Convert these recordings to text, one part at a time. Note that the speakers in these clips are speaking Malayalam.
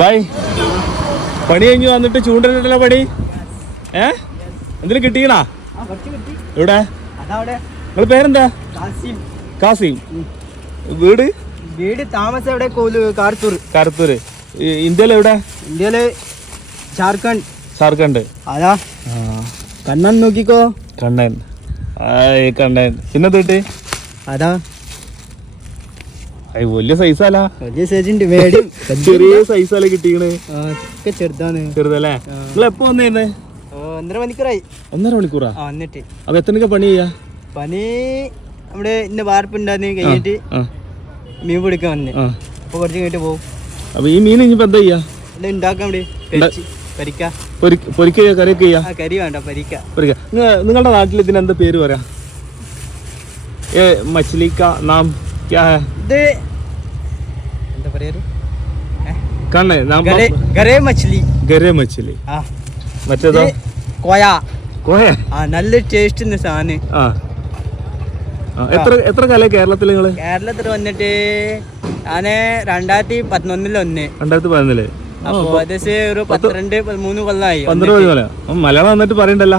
ബൈ പണി കഴിഞ്ഞു വന്നിട്ട് ചൂണ്ടല്ലോ പണി? ഏ? എന്തിനു കിട്ടിക്കണാ? ഇവിടെ നിങ്ങൾ പേരെന്താ? കാസിം. കാസിം. വീട്? വീട് താമസം എവിടെ? കോലു കാർത്തൂർ കാർത്തൂര് ഇന്ത്യയിൽ എവിടെ? ഇന്ത്യയിൽ ജാർഖണ്ഡ്. ജാർഖണ്ഡ്. അതാ. കണ്ണൻ നോക്കിക്കോ. കണ്ണൻ. കണ്ണൻ. പിന്നെ തൊട്ട് അതാ. വലിയ സൈസല്ല സൈസ് ഉണ്ട് ചെറിയ സൈസല്ല കിട്ടിക്കണ്? ഒക്കെ ചെറുതാണ്. ചെറുതല്ലേ? എപ്പോ ഒന്നര മണിക്കൂറായി. ഒന്നര മണിക്കൂറാ? വന്നിട്ട്. അപ്പൊ എത്രയൊക്കെ പണി ചെയ്യാ? പണി നമ്മുടെ ഇന്ന വാർപ്പുണ്ടായിരുന്നു. കഴിഞ്ഞിട്ട് മീൻ പിടിക്കാൻ വന്നേ. അപ്പൊ കുറച്ച് കഴിഞ്ഞിട്ട് പോകും അപ്പൊ ഈ മീൻ ഇനിയിപ്പോ എന്താ ചെയ്യാ? പൊരിക്ക. കറി വേണ്ട നിങ്ങളുടെ നാട്ടിൽ ഇതിന് എന്താ പേര് പറയാ? ഏ മച്ചിലിക്ക നാം ക്യാ പറയാ കണ്ണേ ഗരേ ഗരേ ഗരേ ആ. മറ്റേതോ? കോയ. കോയ? ആ നല്ല ടേസ്റ്റ് സാധനം. എത്ര എത്ര കാലം കേരളത്തിൽ നിങ്ങൾ? കേരളത്തിൽ വന്നിട്ട് ഞാൻ രണ്ടായിരത്തി പതിനൊന്നിൽ ഒന്ന് രണ്ടായിരത്തി പതിനൊന്നിൽ. ഒരു പന്ത്രണ്ട് പതിമൂന്ന് കൊല്ലമായി പന്ത്രണ്ട് കൊല്ലം മലയാളം വന്നിട്ട് പറയണ്ടല്ല?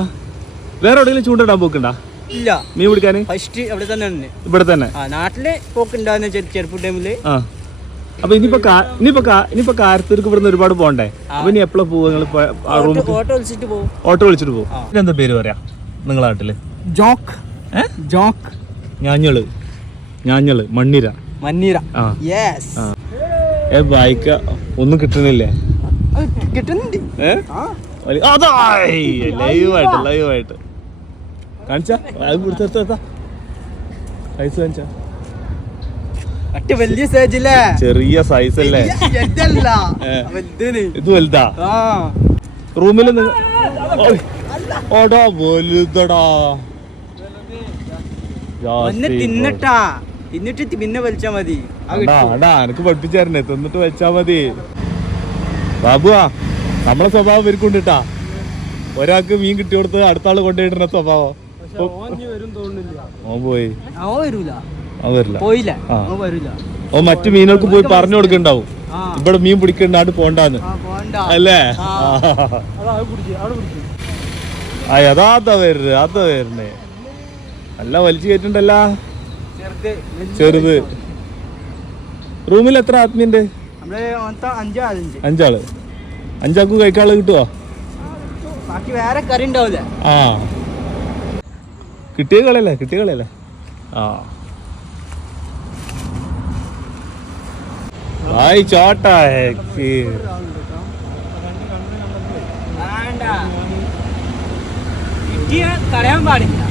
വേറെ എവിടെയെങ്കിലും ചൂണ്ടിടാൻ പോക്കുണ്ടാ? ഇല്ല. മീൻ പിടിക്കാൻ ഫസ്റ്റ് ഇവിടെ തന്നെ ഇവിടെ തന്നെ? നാട്ടിൽ പോക്കുണ്ടാവുന്ന ചെറുപ്പ് ടൈമിൽ അപ്പൊ ഇനിയിപ്പോ ഇനിയിപ്പോ ഇനിയിപ്പോ കാരത്തൂർക്ക് ഇവിടുന്ന് ഒരുപാട് പോണ്ടേ? അപ്പൊ ഇനി എപ്പോഴാ പോവുക നിങ്ങൾ റൂം ഓട്ടോ വിളിച്ചിട്ട് പോകും ഓട്ടോ വിളിച്ചിട്ട് പോകും പേര് പറയാ നിങ്ങളെ നാട്ടിൽ? ജോക്ക്? ജോക്ക്. ഞാഞ്ഞൾ. ഞാഞ്ഞൾ. മണ്ണിര. മണ്ണീര. ഏ വായിക്ക. ഒന്നും കിട്ടണില്ലേ? കിട്ടുന്നുണ്ട്. ലൈവായിട്ട് ലൈവായിട്ട്. കാണിച്ചാ? അത് പിടിച്ചെടുത്താ സൈസ് കാണിച്ചാ? വലിയ അല്ലേ ചെറിയ സൈസ് അല്ലേ. ഇത് വലുതാ? റൂമിൽ ഓടാ വലുതടാ. തിന്നിട്ടാ. തിന്നിട്ട് പിന്നെ വലിച്ചാ മതി. എനിക്ക് പഠിപ്പിച്ചായിരുന്നേ. തിന്നിട്ട് വെച്ചാ മതി. ബാബുവാ നമ്മളെ സ്വഭാവം ഇരിക്കുണ്ടിട്ടാ ഒരാൾക്ക് മീൻ കിട്ടി കൊടുത്ത് അടുത്ത ആൾ കൊണ്ടുപോയിടുന്ന സ്വഭാവം. ഓൻ പോയി. അവ വരൂല. അവൻ വരില്ല. പോയില്ല. ഓ മറ്റു മീനുകൾക്ക് പോയി പറഞ്ഞു കൊടുക്കണ്ടാവും. ഇവിടെ മീൻ പിടിക്കണ്ടാണ്ട് പോണ്ടാന്ന്. അല്ലേ. ആ. അതാ വരുന്നത് അതാ വരുന്നേ നല്ല വലിച്ചു കയറ്റണ്ടല്ല? ചെറുത് റൂമിൽ എത്ര ആത്മീന്റെ അഞ്ചാൾ. അഞ്ചാൾക്ക് കഴിക്കാൾ കിട്ടുവോ? ബാക്കി വേറെ കറി ഉണ്ടാവില്ല ആ. കിട്ടിയ കളയല്ലേ കിട്ടിയ കളയല്ലേ? ആ. ഭായ് ചോട്ടാ ഹേ कि ഞാൻ കിട്ടിയ കളയാൻ പാടില്ല